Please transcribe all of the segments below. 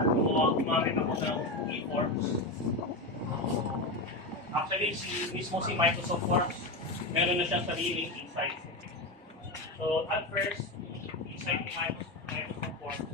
Gumamit ako ng e-forms. Actually, si Microsoft Forms, meron na siyang sariling insights. So, at first, insight ni Microsoft Forms,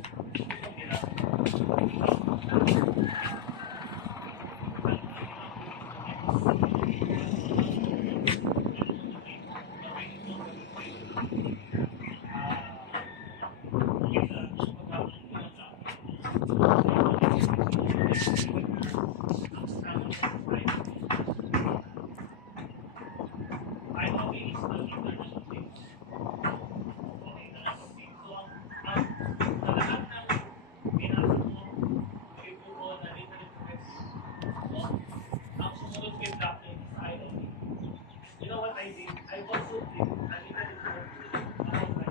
you know what I did? I also did a little bit about my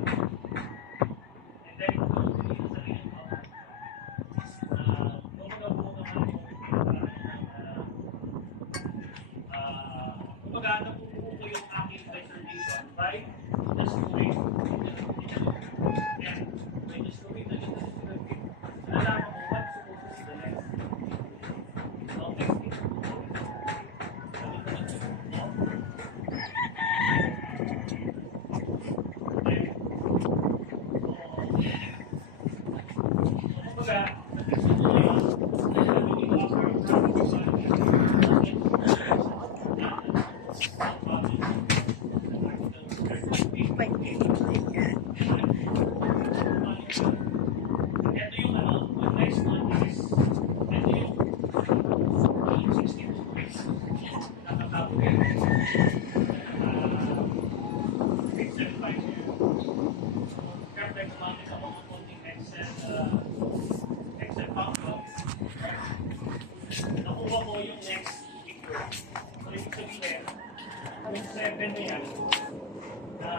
and then ito yung sarili ko. Kumbaga, napupuko ko yung aking preservation by just doing yeah, by just doing the little bit. Nalaman ko what's supposed to be the next. So, next thing. Nakuha ko yung next picture. So, ibig sabihin, yung 7 na yan, na